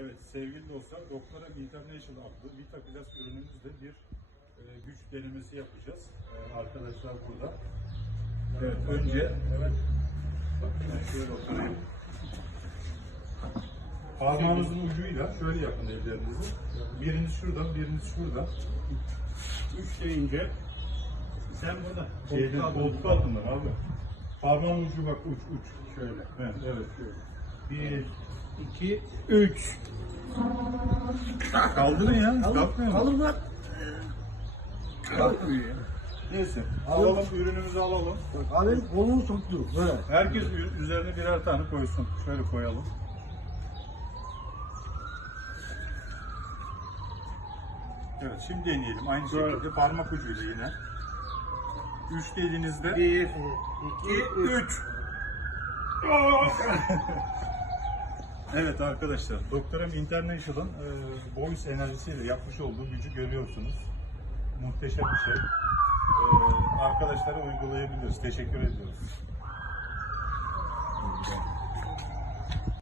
Evet sevgili dostlar Doktora International adlı Vita Plus ürünümüzle bir e, güç denemesi yapacağız. E, arkadaşlar burada. Evet önce evet. Ben şöyle oturayım. Parmağınızın ucuyla şöyle yapın ellerinizi. Biriniz şuradan, biriniz şuradan. Üç deyince sen burada. Koltuğa koltuk altından abi. Parmağın ucu bak uç uç. Şöyle. Evet, evet şöyle. Bir, İki, üç. Kaldırın ya. Kalır, Kalkmıyor mu? kalır lan. Kalkmıyor ya. Neyse. Alalım ürünümüzü alalım. Abi kolunu soktu böyle. Herkes üzerine birer tane koysun. Şöyle koyalım. Evet şimdi deneyelim. Aynı şekilde parmak ucuyla yine. Üç dediğinizde Bir, iki, üç. Evet arkadaşlar, Doktoram International'ın e, Voice enerjisiyle yapmış olduğu gücü görüyorsunuz. Muhteşem bir şey. E, arkadaşlara uygulayabiliriz. Teşekkür ediyoruz.